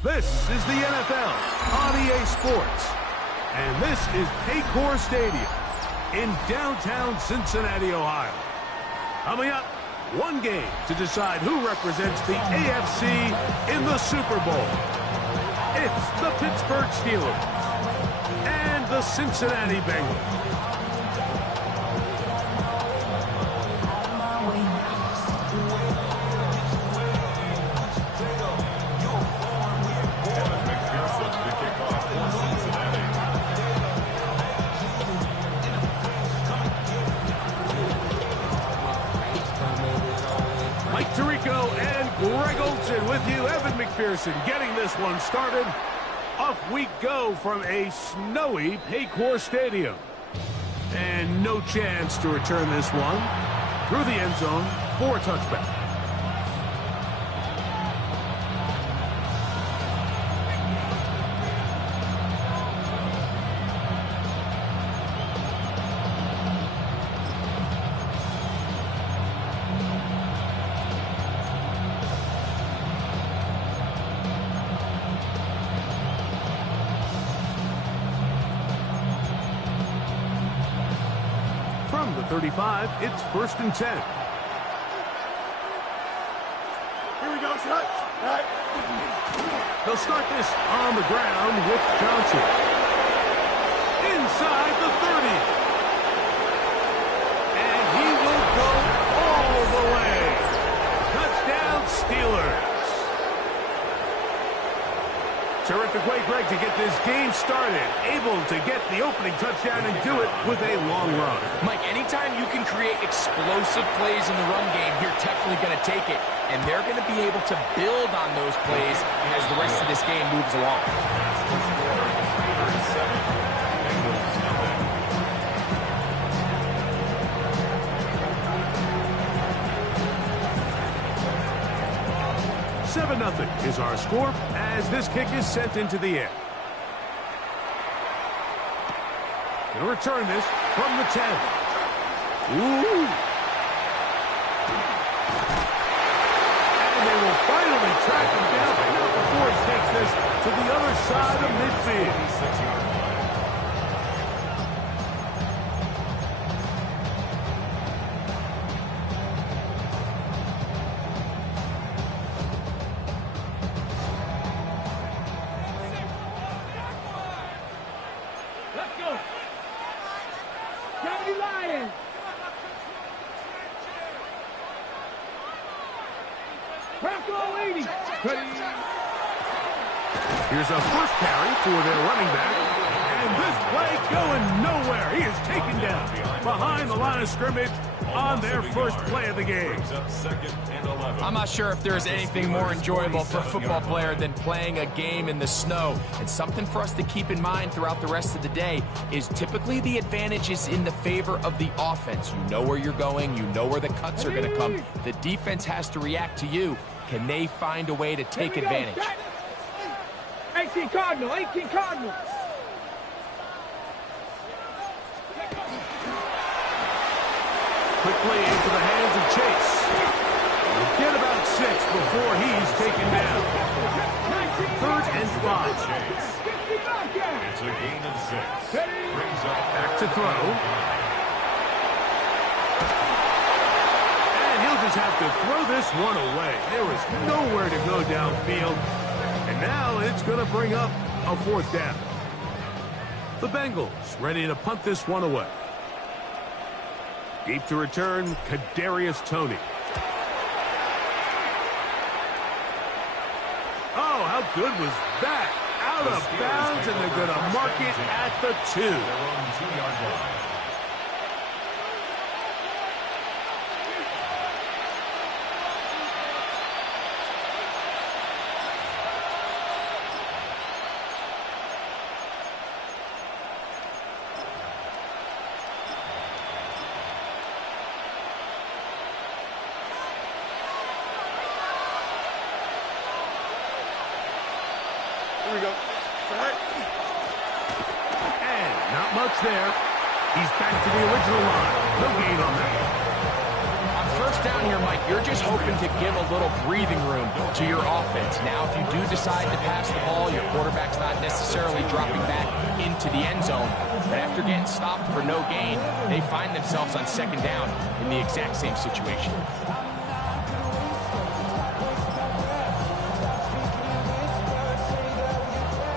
This is the NFL on EA Sports, and this is Paycor Stadium in downtown Cincinnati, Ohio. Coming up, one game to decide who represents the AFC in the Super Bowl. It's the Pittsburgh Steelers and the Cincinnati Bengals. And Greg Olsen with you. Evan McPherson getting this one started. Off we go from a snowy Paycor Stadium. And no chance to return this one through the end zone for a touchback. From the 35, it's 1st and 10. Here we go, shot. Right. They'll start this on the ground with Johnson. Inside the 30. And he will go all the way. Touchdown, Steelers. Terrific way, Greg, to get this game started. Able to get the opening touchdown and do it with a long run. Mike, anytime you can create explosive plays in the run game, you're definitely going to take it. And they're going to be able to build on those plays as the rest of this game moves along. Nothing is our score as this kick is sent into the air. Going to return this from the 10. Ooh. And they will finally track him down, but not before he takes this to the other side of midfield. Here's a first carry for their running back. And this play going nowhere. He is taken down behind the line of scrimmage on their first play of the game. I'm not sure if there's anything more enjoyable for a football player than playing a game in the snow. And something for us to keep in mind throughout the rest of the day is typically the advantage is in the favor of the offense. You know where you're going. You know where the cuts are going to come. The defense has to react to you. Can they find a way to take advantage? 18 Cardinal, 18 Cardinal. Quickly into the hands of Chase. He'll get about 6 before he's taken down. 3rd and 5. It's a gain of 6. Brings up back to throw. And he'll just have to throw this one away. There is nowhere to go downfield. And now it's going to bring up a 4th down. The Bengals ready to punt this one away. Deep to return, Kadarius Toney. Oh, how good was that? Out of bounds, and they're going to mark it at the 2. their own 2-yard line. Here we go. And not much there. He's back to the original line. No gain on that. On first first down here, Mike, you're just hoping to give a little breathing room to your offense. Now, if you do decide to pass the ball, your quarterback's not necessarily dropping back into the end zone. But after getting stopped for no gain, they find themselves on second down in the exact same situation.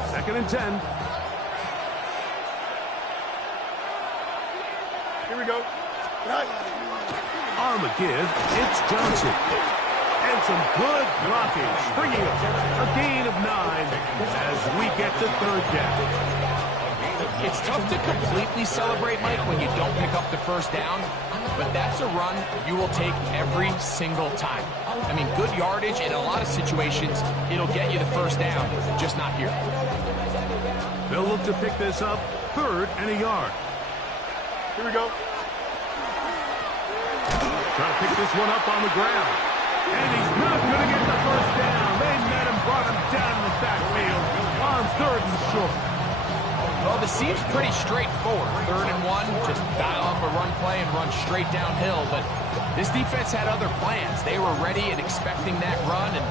Second and 10. Here we go. Right. On the give, it's Johnson. And some good blocking, springing up. A gain of 9 as we get to third down. It's tough to completely celebrate, Mike, when you don't pick up the first down, but that's a run you will take every single time. I mean, good yardage in a lot of situations, it'll get you the first down, just not here. They'll look to pick this up, 3rd and a yard. Here we go. Trying to pick this one up on the ground. And he's not going to get the first down. They met him, brought him down in the backfield on 3rd and short. Well, this seems pretty straightforward. 3rd and 1, just dial up a run play and run straight downhill. But this defense had other plans. They were ready and expecting that run, and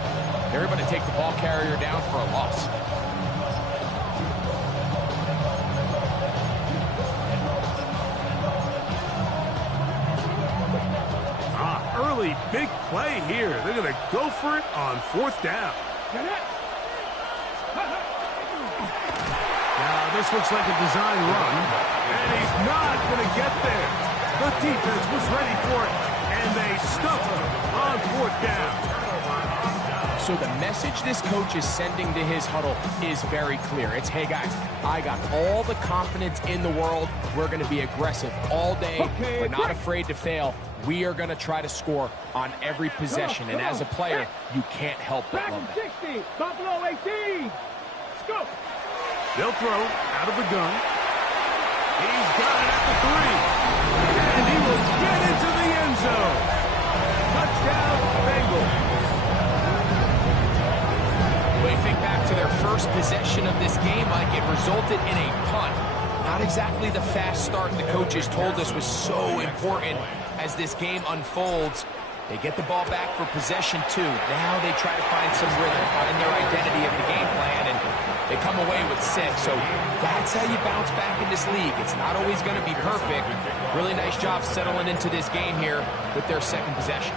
they're going to take the ball carrier down for a loss. Early big play here. They're going to go for it on 4th down. Now, this looks like a design run, and he's not going to get there. The defense was ready for it, and they stuffed him on 4th down. So the message this coach is sending to his huddle is very clear. It's, hey, guys, I got all the confidence in the world. We're going to be aggressive all day. We're not afraid to fail. We are going to try to score on every possession. And as a player, you can't help but love that. 60, Buffalo 18. Let's go. They'll throw out of the gun. He's got it at the 3. And he will get into the end zone. Touchdown, Bengals. Well, you think back to their first possession of this game, like it resulted in a punt. Not exactly the fast start the coaches told us was so important as this game unfolds. They get the ball back for possession 2. Now they try to find some rhythm, find their identity of the game plan, and they come away with 6. So that's how you bounce back in this league. It's not always going to be perfect. Really nice job settling into this game here with their second possession.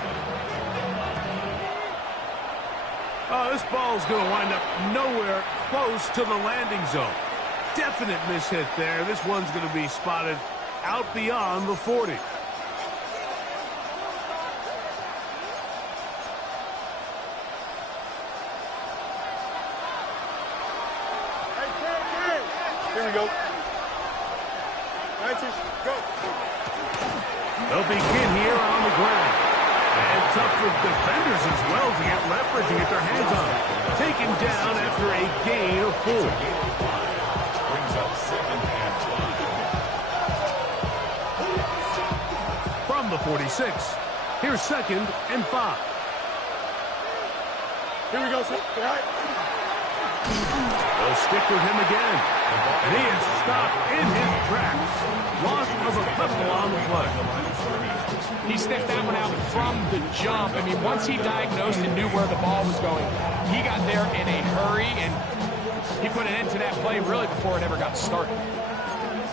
Oh, this ball's going to wind up nowhere close to the landing zone. Definite mishit there. This one's going to be spotted out beyond the 40. Here we go. 19, go. They'll begin here on the ground. And tough for defenders as well to get leverage and get their hands on it. Taken down after a gain of 4. Brings up 2nd and 5. From the 46, here's 2nd and 5. Here we go, sir. Right. They'll stick with him again. And he is stopped in his tracks. Loss of a couple on the play. He sniffed that one out from the jump. I mean, once he diagnosed and knew where the ball was going, he got there in a hurry, and he put an end to that play really before it ever got started.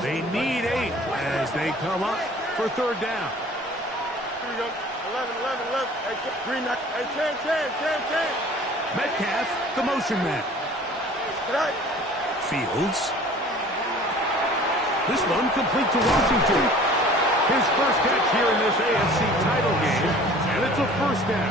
They need 8 as they come up for 3rd down. Here we go. 11, 11, 11. Hey, green, hey, 10, 10, 10, 10. Metcalf, the motion man. Right. Fields. This one complete to Washington. His first catch here in this AFC title game, and it's a 1st down.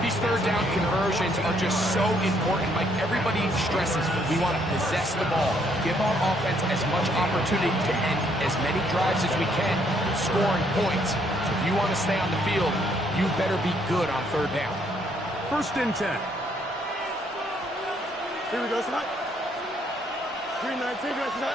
These 3rd down conversions are just so important. Like everybody stresses, we want to possess the ball, give our offense as much opportunity to end as many drives as we can, scoring points. So if you want to stay on the field, you better be good on 3rd down. 1st and 10. Here we go, son. 3, 19, son.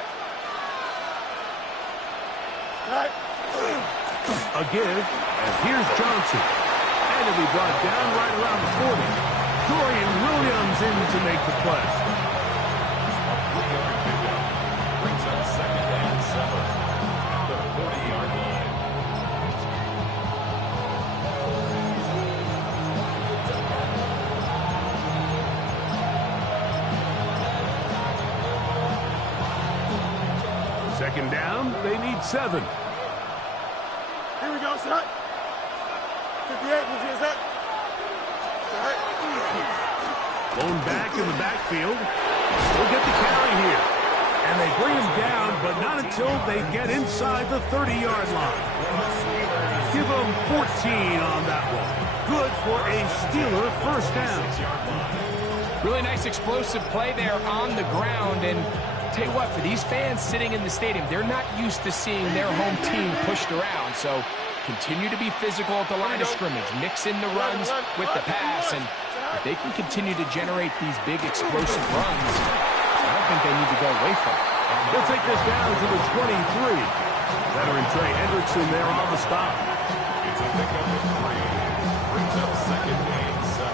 Right. A give, and here's Johnson. And he'll be brought down right around the 40. Dorian Williams in to make the play. A 3-yard pickup brings up 2nd and 7. The 40-yard line. Second down, they need 7. Here we go, son. 58, who's here, son? Blown back in the backfield. Still get the carry here. And they bring him down, but not until they get inside the 30-yard line. Give them 14 on that one. Good for a Steeler first down. Really nice explosive play there on the ground. And tell you what, for these fans sitting in the stadium, they're not used to seeing their home team pushed around. So continue to be physical at the line of scrimmage. Mix in the runs with the pass. And if they can continue to generate these big explosive runs, I don't think they need to go away from it. They'll take this down to the 23. Veteran Trey Hendrickson there on the stop. It's a pickup of 3. Brings up second and 7.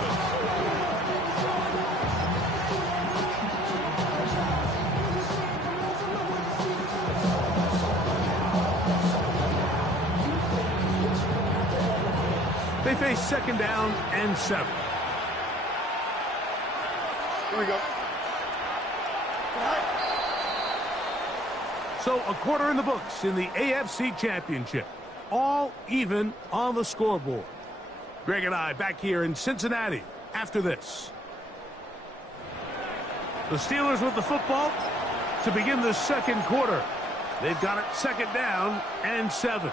They face second down and 7. Here we go. So a quarter in the books in the AFC Championship. All even on the scoreboard. Greg and I back here in Cincinnati after this. The Steelers with the football to begin the second quarter. They've got it second down and 7.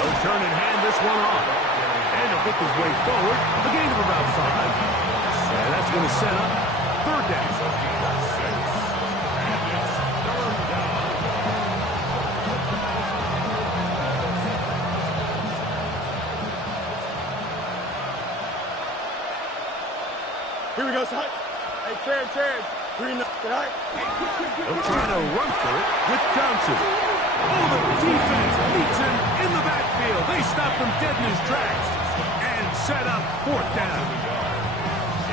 They'll turn and hand this one off. And he'll pick his way forward. A gain of about 5. And that's going to set up third down. Here we go, son. Hey, Chad. Green up, right? They'll try to run for it with Johnson. Oh, the defense meets him in the backfield. They stop him dead in his tracks and set up fourth down.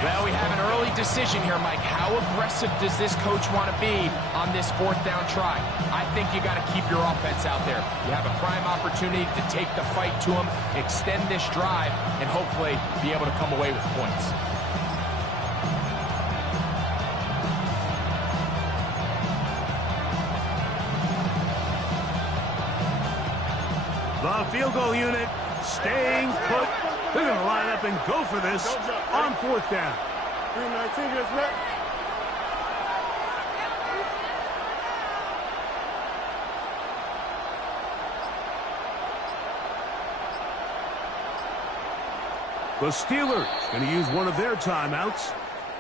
Well, we have an early decision here, Mike. How aggressive does this coach want to be on this fourth down try? I think you got to keep your offense out there. You have a prime opportunity to take the fight to them, extend this drive, and hopefully be able to come away with points. The field goal unit staying put. They're going to line up and go for this on fourth down. 319, just left. The Steelers going to use one of their timeouts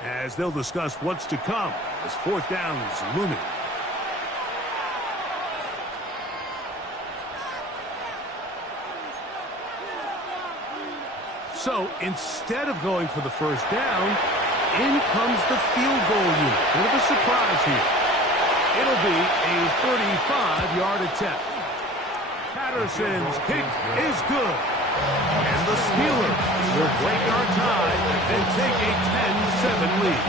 as they'll discuss what's to come as fourth down is looming. So instead of going for the first down, in comes the field goal unit. Bit of a surprise here. It'll be a 35-yard attempt. Patterson's kick is good. And the Steelers will break our tie and take a 10-7 lead.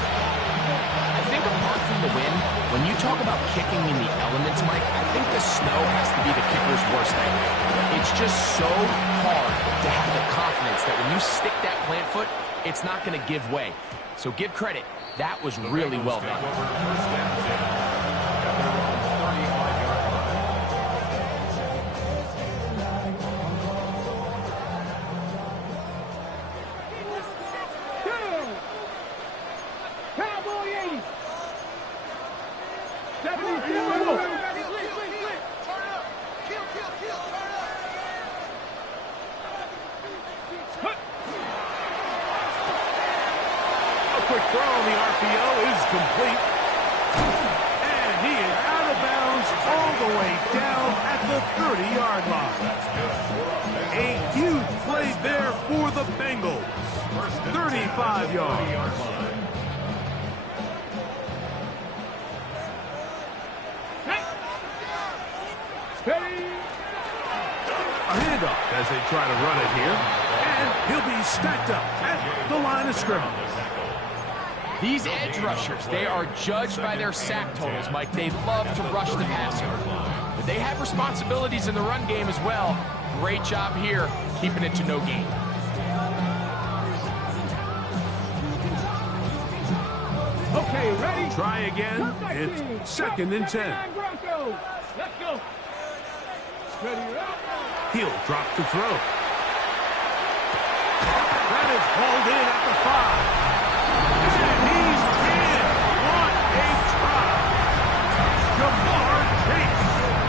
I think apart from the wind, when you talk about kicking in the elements, Mike, I think the snow has to be the kicker's worst nightmare. It's just so hard to have the confidence that when you stick that plant foot, it's not going to give way. So give credit. That was really well done. Quick throw on the RPO is complete. And he is out of bounds all the way down at the 30-yard line. A huge play there for the Bengals. 35 yards. A handoff as they try to run it here. And he'll be stacked up at the line of scrimmage. These edge rushers, they are judged by their sack totals, Mike. They love to rush the passer. But they have responsibilities in the run game as well. Great job here, keeping it to no gain. Okay, ready? Try again. It's 2nd and 10. Let's go. Ready, up. He'll drop to throw. That is hauled in at the 5. And he's in. What a try. Jamar Chase.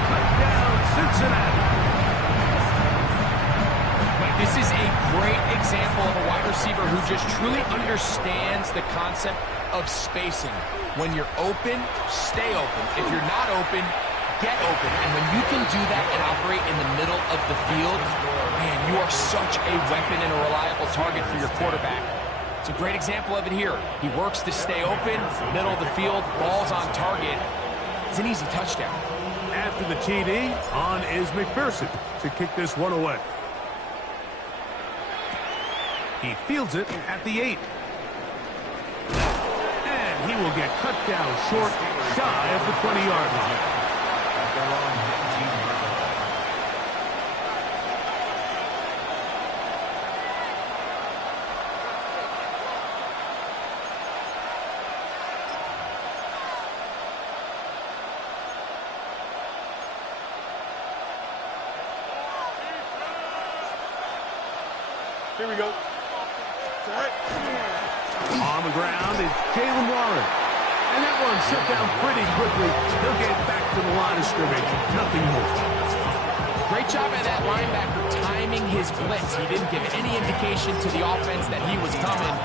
Touchdown, Cincinnati. This is a great example of a wide receiver who just truly understands the concept of spacing. When you're open, stay open. If you're not open, get open. And when you can do that and operate in the middle of the field, man, you are such a weapon and a reliable target for your quarterback. It's a great example of it here. He works to stay open, middle of the field, ball's on target. It's an easy touchdown. After the TD, on is McPherson to kick this one away. He fields it at the 8. And he will get cut down short, shy of the 20-yard line. Here we go. On the ground is Jalen Warren. And that one shut down pretty quickly. He'll get back to the line of scrimmage. Nothing more. Great job by that linebacker timing his blitz. He didn't give any indication to the offense that he was coming.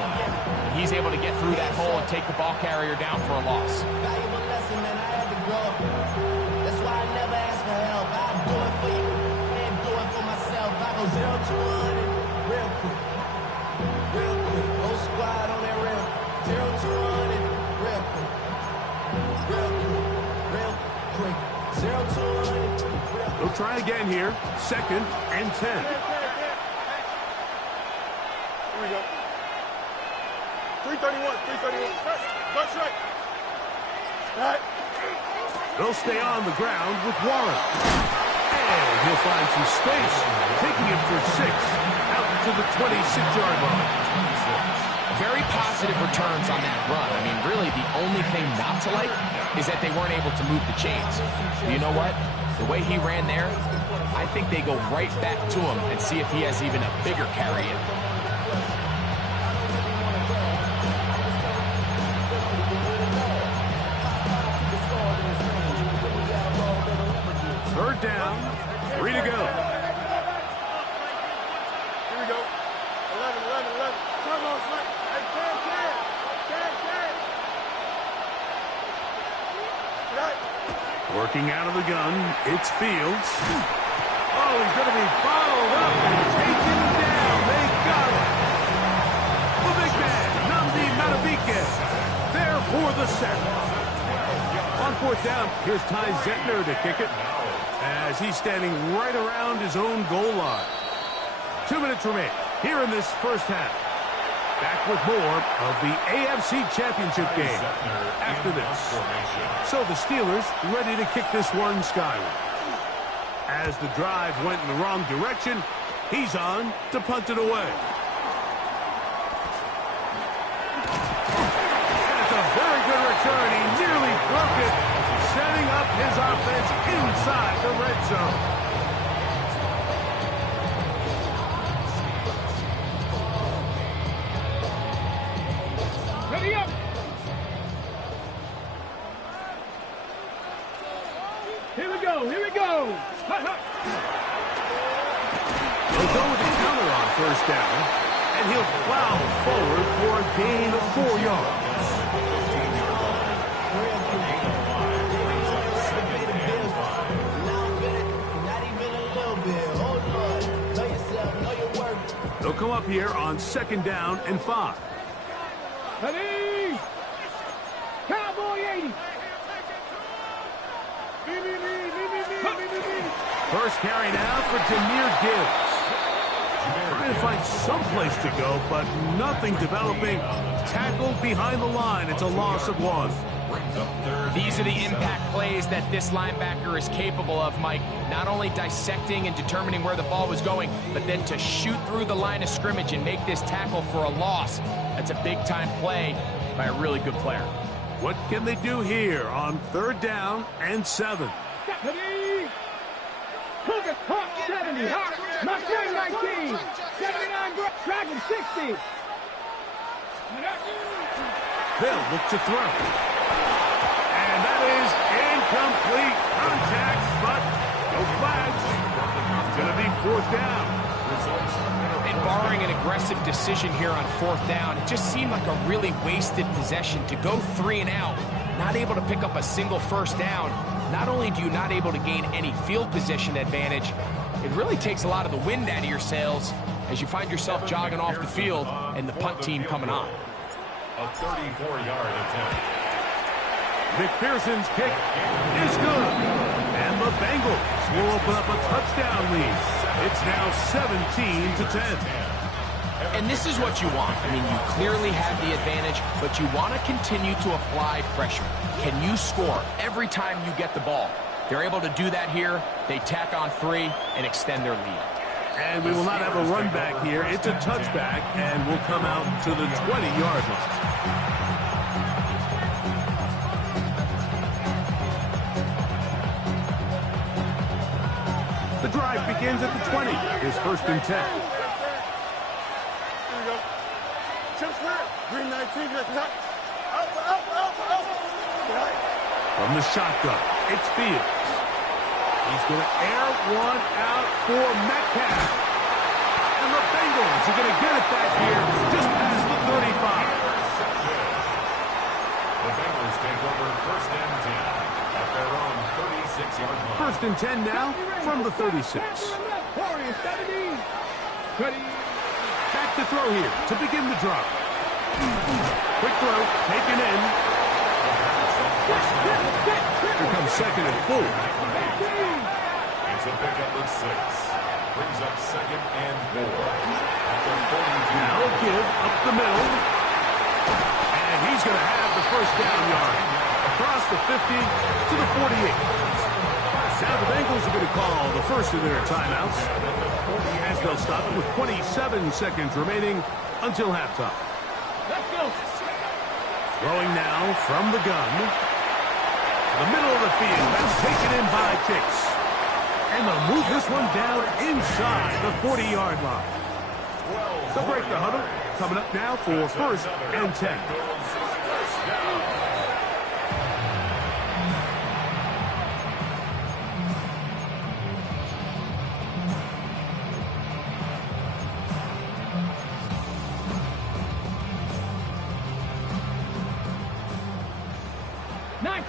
He's able to get through that hole and take the ball carrier down for a loss. Valuable lesson, man. I had to go. That's why I never ask for help. I'll do it for you and do it for myself. I go 0 to 100 real quick. Real quick. Whole squad on that rail. 0 to 100 real quick. Real quick. Real quick. 0 to 100 real quick. He'll try again here. 2nd and 10. Here we go. 331. Touch right. Right. They'll stay on the ground with Warren. And he'll find some space, taking it for 6 out to the 26-yard line. Very positive returns on that run. I mean, really, the only thing not to like is that they weren't able to move the chains. But you know what? The way he ran there, I think they go right back to him and see if he has even a bigger carry in. 3rd down, 3 to go. Here we go. 11. Come on, Frank. Hey, 10. Right. Working out of the gun, it's Fields. Oh, he's going to be bottled up and taken down. They got him. The big man, Nnamdi Madubuike, there for the sack. On 4th down, here's Ty Zentner to kick it, as he's standing right around his own goal line. 2 minutes remain here in this first half. Back with more of the AFC Championship game after this. So the Steelers ready to kick this one skyward. As the drive went in the wrong direction, he's on to punt it away. That's a very good return. He nearly broke it, setting up his offense inside the red zone. Ready up. Here we go. He'll go with the counter on 1st down, and he'll plow forward for a gain of 4 yards. They'll come up here on 2nd down and 5. Ready. Cowboy 80. First carry now for Jahmyr Gibbs. Trying to find some place to go, but nothing developing. Tackled behind the line. It's a loss of 1. These are the impact plays that this linebacker is capable of, Mike. Not only dissecting and determining where the ball was going, but then to shoot through the line of scrimmage and make this tackle for a loss. That's a big-time play by a really good player. What can they do here on 3rd down and 7? 70, Mustang 19, 79, Dragon 60. They'll look to throw. And that is incomplete. Contact, but no flags. It's going to be 4th down. And barring an aggressive decision here on 4th down, it just seemed like a really wasted possession to go 3 and out, not able to pick up a single 1st down. Not only do you not able to gain any field position advantage, it really takes a lot of the wind out of your sails as you find yourself jogging off the field and the punt team coming on. A 34-yard attempt. McPherson's kick is good. And the Bengals will open up a touchdown lead. It's now 17-10. And this is what you want. I mean, you clearly have the advantage, but you want to continue to apply pressure. Can you score every time you get the ball? They're able to do that here. They tack on 3 and extend their lead. And we will not have a run back here. It's a touchback, and will come out to the 20-yard line. The drive begins at the 20. It's 1st and 10. Green 19, From the shotgun, it's Fields. He's going to air one out for Metcalf. And the Bengals are going to get it back here just past the 35. The Bengals take over 1st and 10 at their own 36-yard line. 1st and 10 now from the 36. Back to throw here to begin the drive. Quick throw, taken in. Here comes 2nd and 4. It's a pickup of 6. Brings up 2nd and 4. At their 42. Now a give up the middle. And he's going to have the 1st down yard. Across the 50 to the 48. Now the Bengals are going to call the first of their timeouts, as they'll stop it with 27 seconds remaining until halftime. Let's go. Throwing now from the gun. The middle of the field. That's taken in by Kicks. And they'll move this one down inside the 40-yard line. They'll break the huddle. Coming up now for 1st and 10.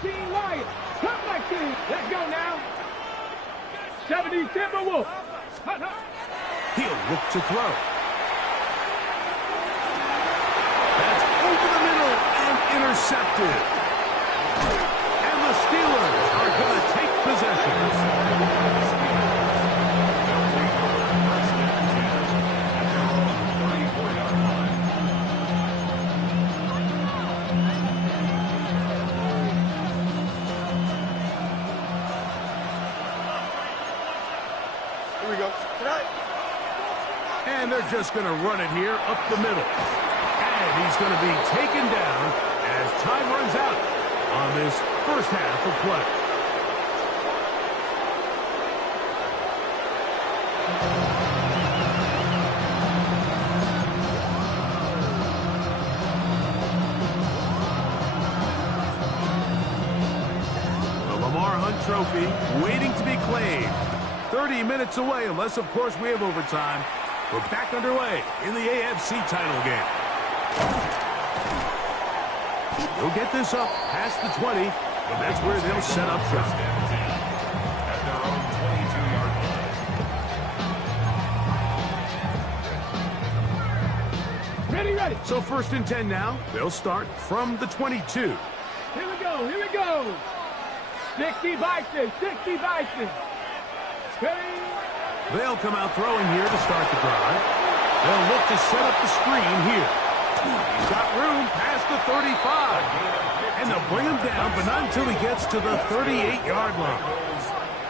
Lions, come 19. Let's go now. 70 Timberwolves. He'll look to throw. That's over the middle and intercepted. And the Steelers are going to take possession. And they're just going to run it here up the middle. And he's going to be taken down as time runs out on this first half of play. The Lamar Hunt Trophy waiting to be claimed. 30 minutes away, unless, of course, we have overtime. We're back underway in the AFC title game. They'll get this up past the 20, and that's where they'll set up shop. At their own 22-yard line. Ready. So 1st and 10 now. They'll start from the 22. Here we go. 60 Bison. They'll come out throwing here to start the drive. They'll look to set up the screen here. He's got room past the 35. And they'll bring him down, but not until he gets to the 38-yard line.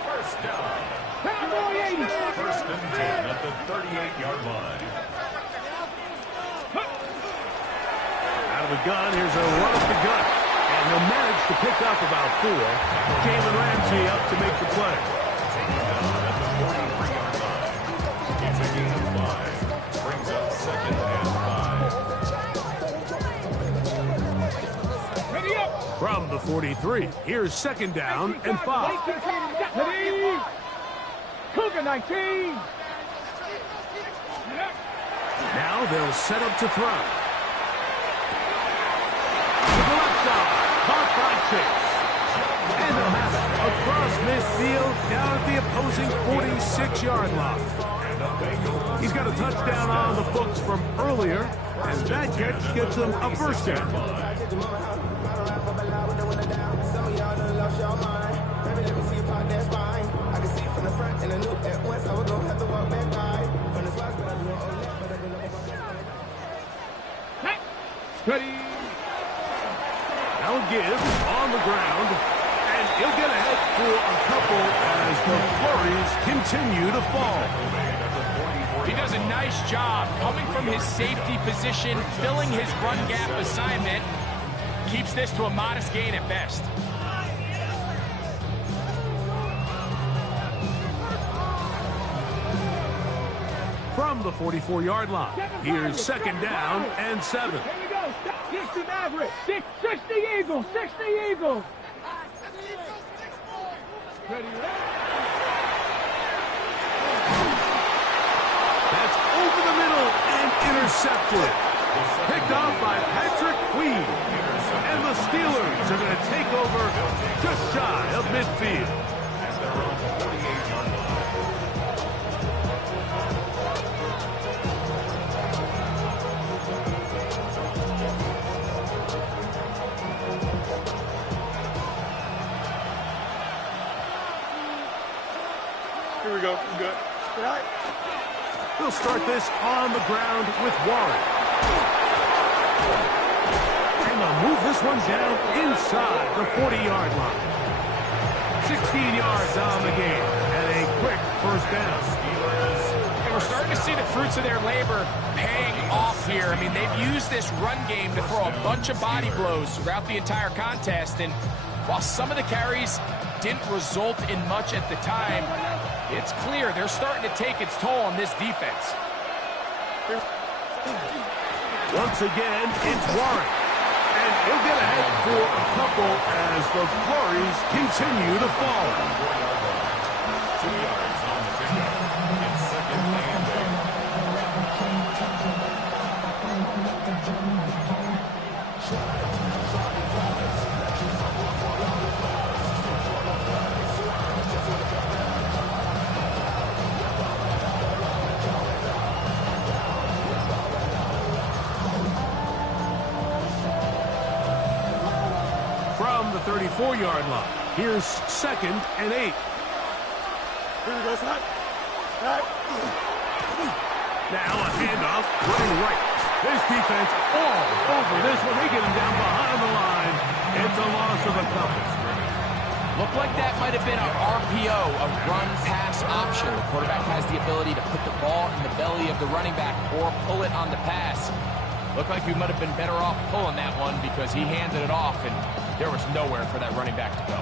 First down. First and 10 at the 38-yard line. Out of the gun, here's a run up the gut. And he'll manage to pick up about 4. Jalen Ramsey up to make the play. Taken down at the 43-yard line. It's a gain of 5. Brings up second and 5. Ready up. From the 43, here's second down and 5. Ready. Cougar 19. Now they'll set up to throw. To the left side, caught by Chase. And they'll have it across midfield down at the opposing 46-yard line. He's got a touchdown on the books from earlier, and that catch gets him a first down. Ready. Now Gibbs on the ground, and he'll get ahead for a couple as the flurries continue to fall. He does a nice job coming from his safety position, filling his run gap assignment. Keeps this to a modest gain at best. From the 44-yard line, here's second down and 7. Here we go. 60 Maverick. 60 Eagles. 60 Eagles. Ready. That's over the middle and intercepted. Picked off by Patrick Queen. And the Steelers are going to take over just shy of midfield. As they're on the 48-yard line. Here we go. Good. All right. They'll start this on the ground with Warren. And they'll move this one down inside the 40-yard line. 16 yards on the game and a quick first down. And we're starting to see the fruits of their labor paying off here. I mean, they've used this run game to throw a bunch of body blows throughout the entire contest. And while some of the carries didn't result in much at the time, it's clear they're starting to take its toll on this defense. Once again, it's Warren. And he'll get ahead for a couple as the flurries continue to fall. 2 yards on the pickup. It's second and 34-yard line. Here's second and 8. Here we go, Scott. Now a handoff running right. This defense all over this one. They get him down behind the line. It's a loss of a couple. Looked like that might have been an RPO, a run-pass option. The quarterback has the ability to put the ball in the belly of the running back or pull it on the pass. Looked like we might have been better off pulling that one because he handed it off, and there was nowhere for that running back to go.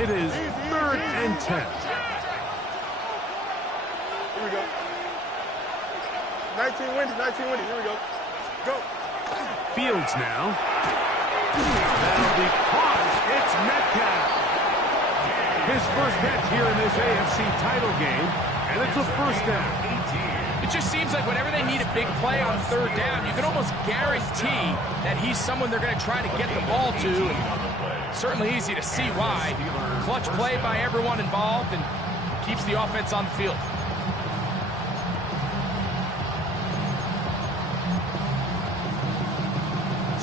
It is third and 10. Here we go. 19 windy. Here we go. Go. Fields now. That'll be caught. It's Metcalf. His first catch here in this AFC title game, and it's a first down. It just seems like whenever they need a big play on third down, you can almost guarantee that he's someone they're going to try to get the ball to. And certainly easy to see why. Clutch play by everyone involved and keeps the offense on the field.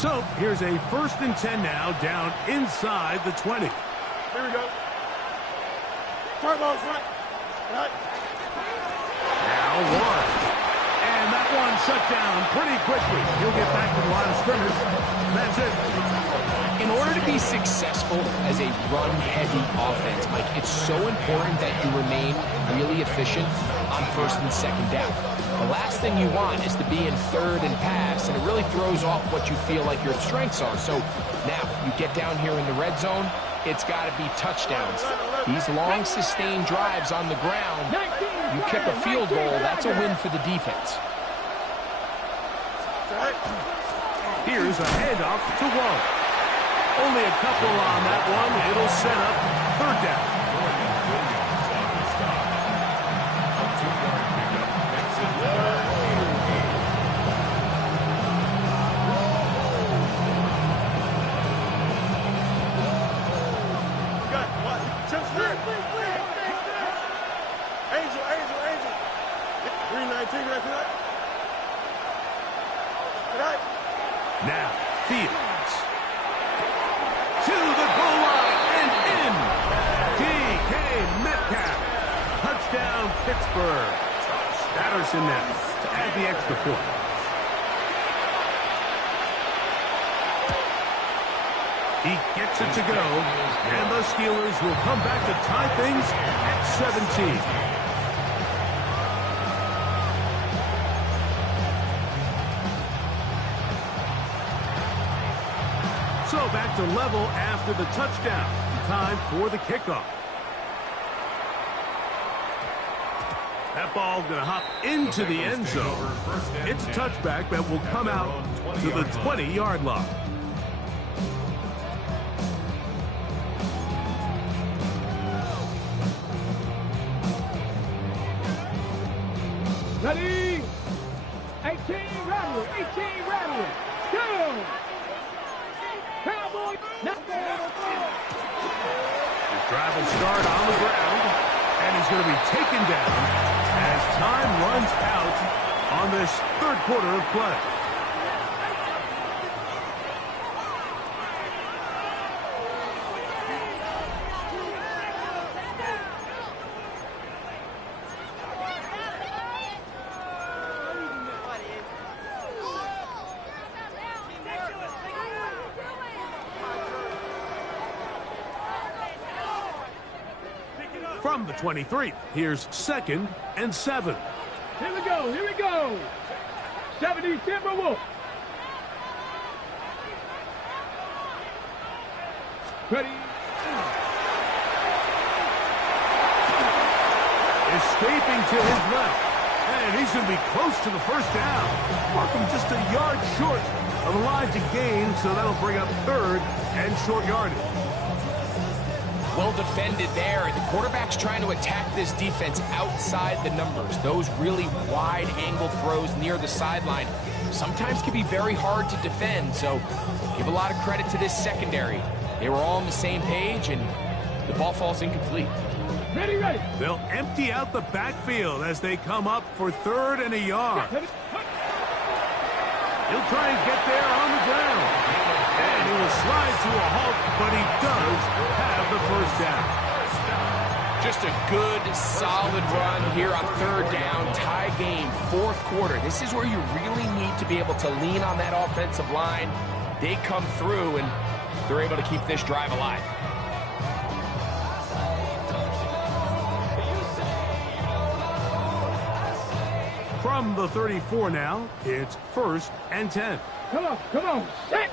So here's a 1st and 10 now, down inside the 20. Here we go. Turbo front. Right. Now 1. And that one shut down pretty quickly. He'll get back to the line of scrimmage. That's it. In order to be successful as a run-heavy offense, Mike, it's so important that you remain really efficient on 1st and 2nd down. The last thing you want is to be in 3rd and pass, and it really throws off what you feel like your strengths are. So now you get down here in the red zone, it's got to be touchdowns. These long, sustained drives on the ground, you kick a field goal, that's a win for the defense. Here's a handoff to Wall. Only a couple on that one. It'll set up 3rd down. Angel. 319, that's right. Now, Fields. To the goal line and in. DK Metcalf. Touchdown, Pittsburgh. Patterson now to add the extra point. He gets it to go, and the Steelers will come back to tie things at 17. So back to level after the touchdown. Time for the kickoff. That ball going to hop into the end zone. It's a touchback that will come out to the 20-yard line. Ready? 18 rattle. 18 rattle. Go! Cowboy. His drive will start on the ground, and he's going to be taken down as time runs out on this 3rd quarter of play. From the 23, here's 2nd and 7. Here we go. 70 Timberwolf. Ready? Escaping to his left, and he's going to be close to the 1st down. Markham just a yard short of the line to gain, so that'll bring up 3rd and short yardage. Well defended there, and the quarterback's trying to attack this defense outside the numbers. Those really wide angle throws near the sideline sometimes can be very hard to defend, so give a lot of credit to this secondary. They were all on the same page, and the ball falls incomplete. Ready. They'll empty out the backfield as they come up for 3rd and a yard. He'll try and get there on the ground. And he will slide to a halt, but he does have the 1st down. Just a good, solid run here on 3rd down. Tie game, 4th quarter. This is where you really need to be able to lean on that offensive line. They come through, and they're able to keep this drive alive. From the 34 now, it's 1st and 10. Come on. Set.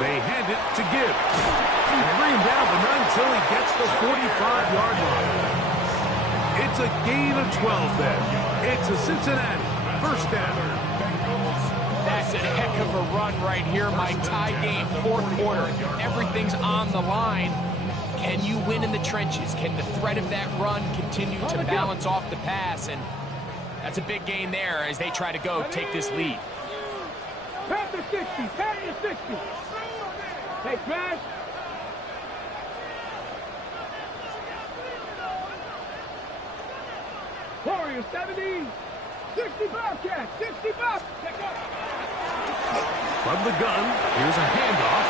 They hand it to Gibbs. They bring him down, but not until he gets the 45-yard line. It's a gain of 12 then. It's a Cincinnati 1st down. That's a heck of a run right here, Mike. Tie game, 4th quarter. Everything's on the line. Can you win in the trenches? Can the threat of that run continue to balance off the pass? And that's a big gain there as they try to go take this lead. Pass to 60. Pass to 60. Hey, smash. Warriors 70. 60 Bobcats. 60 Bobcats. From the gun, here's a handoff.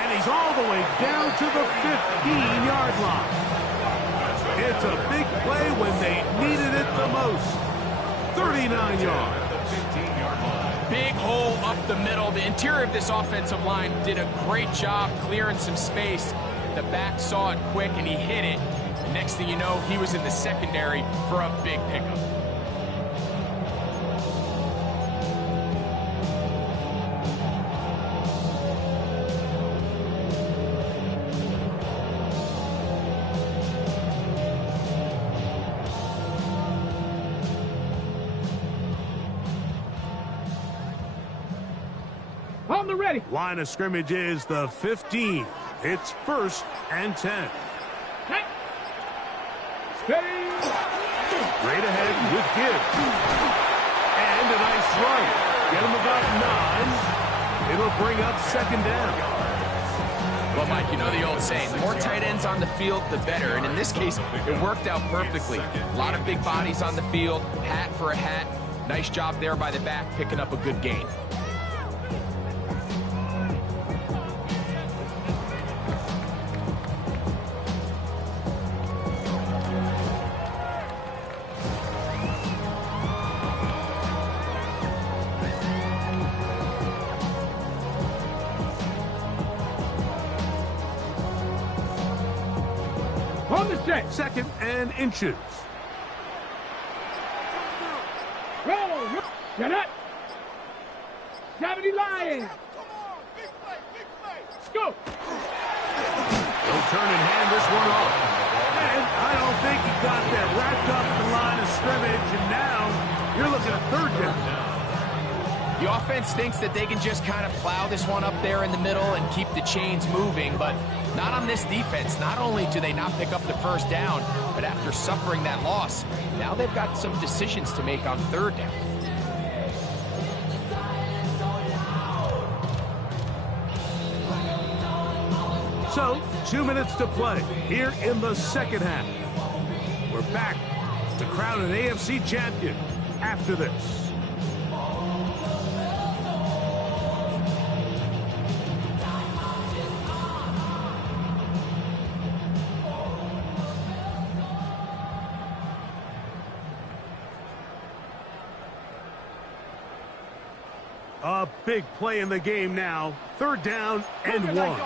And he's all the way down to the 15-yard line. It's a big play when they needed it the most. 39 yards. Big hole up the middle. The interior of this offensive line did a great job clearing some space. The back saw it quick, and he hit it. The next thing you know, he was in the secondary for a big pickup. On the ready. Line of scrimmage is the 15. It's 1st and 10. Hey. Steady. Straight ahead with Gibbs. And a nice run. Get him about 9. It'll bring up 2nd down. Well, Mike, you know the old saying, the more tight ends on the field, the better. And in this case, it worked out perfectly. A lot of big bodies on the field, hat for a hat. Nice job there by the back, picking up a good gain. On the set. 2nd and inches. Roll. Get up. 70 Lions. Let's go. He'll turn and hand this one off. And I don't think he got there. Wrapped up the line of scrimmage, and now you're looking at 3rd down. The offense thinks that they can just kind of plow this one up there in the middle and keep the chains moving, but not on this defense. Not only do they not pick up the 1st down, but after suffering that loss, now they've got some decisions to make on 3rd down. So, 2 minutes to play here in the 2nd half. We're back to crown an AFC champion after this. A big play in the game now. 3rd down and 1. They'll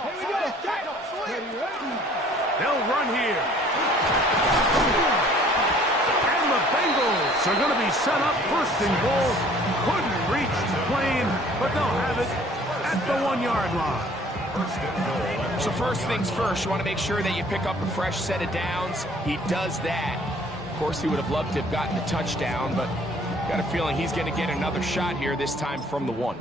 run here. And the Bengals are going to be set up 1st and goal. Couldn't reach the plane, but they'll have it at the 1-yard line. So first things first, you want to make sure that you pick up a fresh set of downs. He does that. Of course, he would have loved to have gotten the touchdown, but got a feeling he's going to get another shot here, this time from the 1.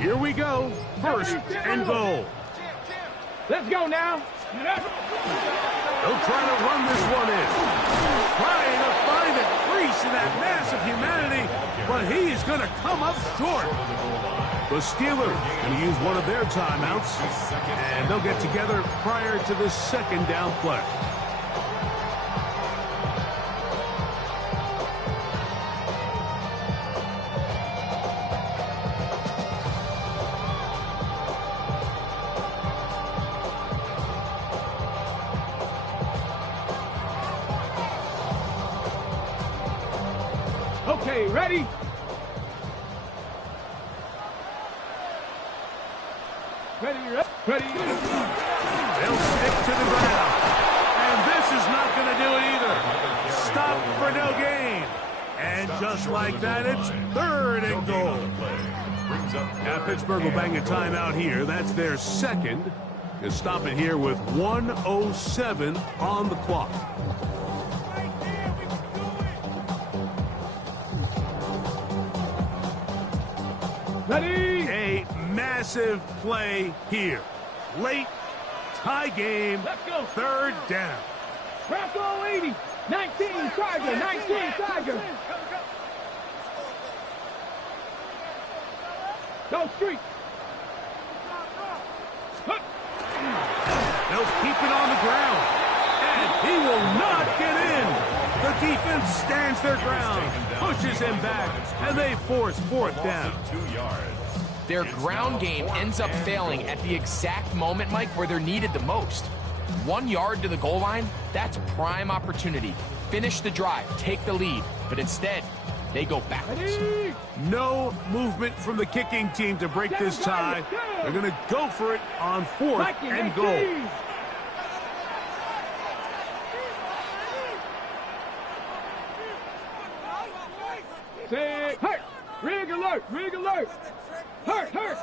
Here we go. 1st and goal. Let's go now. They'll try to run this one in. Trying to find a crease in that mass of humanity, but he's going to come up short. The Steelers going to use one of their timeouts, and they'll get together prior to the 2nd down play. Okay, ready? Ready. They'll stick to the ground. And this is not going to do it either. Stop for no gain. And just like that, it's 3rd and goal. Now Pittsburgh will bang a timeout here. That's their 2nd. They'll stop it here with 1:07 on the clock. Ready? A massive play here. Late tie game. Let's go. 3rd down. Bronco 80. 19 Tiger. 19 Tiger. Go street. They'll keep it on the ground. And he will not get in. The defense stands their ground, pushes him back, and they force fourth down. 2 yards. Their ground game ends up failing at the exact moment, Mike, where they're needed the most. 1 yard to the goal line, that's prime opportunity. Finish the drive, take the lead, but instead, they go backwards. No movement from the kicking team to break this tie. They're going to go for it on fourth and goal. Say, hurt. Rig alert. Rig alert. Hurt. Hurt.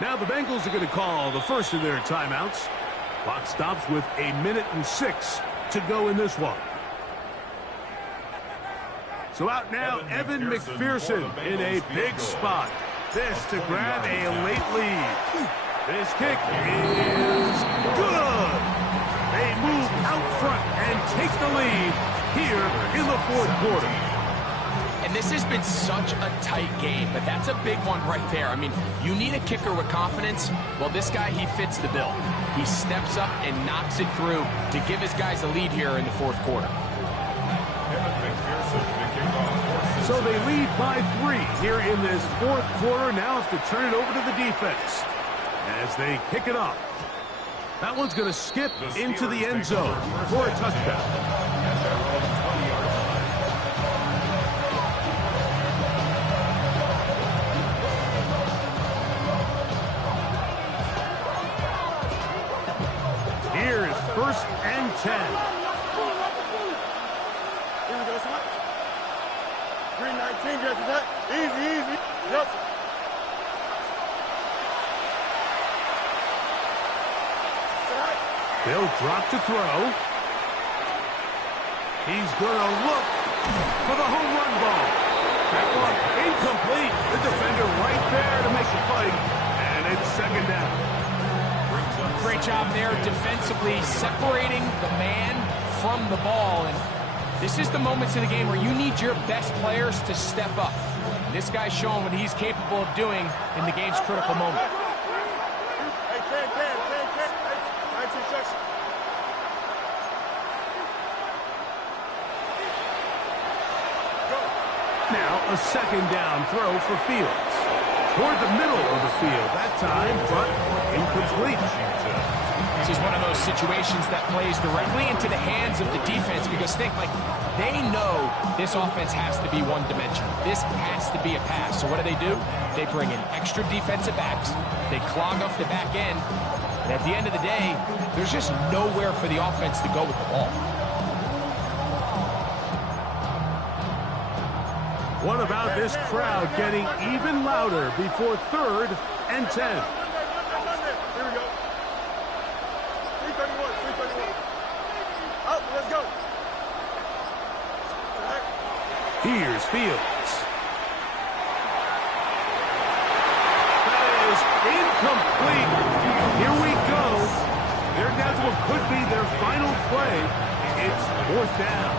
Now the Bengals are going to call the first of their timeouts. Clock stops with 1:06 to go in this one. So out now, Evan McPherson in a big spot. This to grab a late lead. This kick is good. They move out front and take the lead here in the fourth quarter. And this has been such a tight game, but that's a big one right there. I mean, you need a kicker with confidence. Well, this guy, he fits the bill. He steps up and knocks it through to give his guys a lead here in the fourth quarter. So they lead by 3 here in this fourth quarter. Now have to turn it over to the defense as they kick it off. That one's going to skip into the end zone for a touchdown. Here is 1st and 10. Here we go, son. 319, get that. Easy. Yep. They'll drop to throw. He's going to look for the home run ball. That one incomplete. The defender right there to make the play. And it's 2nd down. Great job there defensively, separating the man from the ball. And this is the moments in the game where you need your best players to step up. And this guy's showing what he's capable of doing in the game's critical moment. Hey, 10. Nice instruction. Now a 2nd down throw for Fields. Toward the middle of the field that time, but incomplete. This is one of those situations that plays directly into the hands of the defense because think, like, they know this offense has to be one-dimensional. This has to be a pass. So what do? They bring in extra defensive backs. They clog up the back end. And at the end of the day, there's just nowhere for the offense to go with the ball. What about this crowd getting even louder before 3rd and 10? Here we go. 331. Up, let's go. Here's Fields. That is incomplete. Here we go. They're down to what could be their final play. It's 4th down.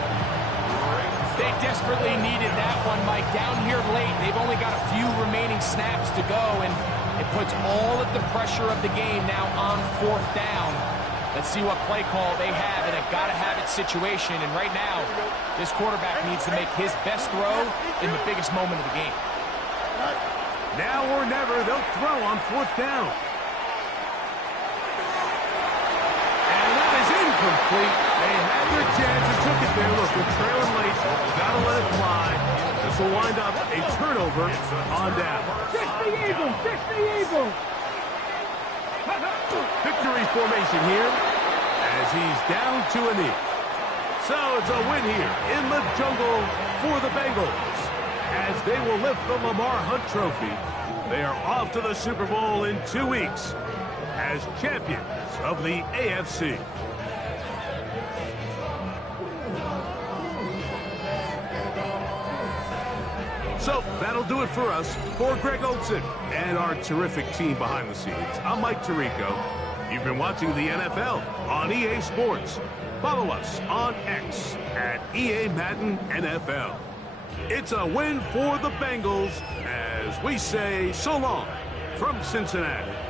They desperately needed that one, Mike. Down here late, they've only got a few remaining snaps to go, and it puts all of the pressure of the game now on 4th down. Let's see what play call they have in a gotta-have-it situation, and right now, this quarterback needs to make his best throw in the biggest moment of the game. Now or never, they'll throw on 4th down. And that is incomplete. They had their chance and took it there. Look, they're trailing late. Gotta let it fly. This will wind up a turnover on down. 60 Eagles! 60 Eagles! Victory formation here as he's down to a knee. So it's a win here in the jungle for the Bengals as they will lift the Lamar Hunt Trophy. They are off to the Super Bowl in 2 weeks as champions of the AFC. So that'll do it for us. For Greg Olson and our terrific team behind the scenes, I'm Mike Tirico. You've been watching the NFL on EA Sports. Follow us on X at EA Madden NFL. It's a win for the Bengals as we say so long from Cincinnati.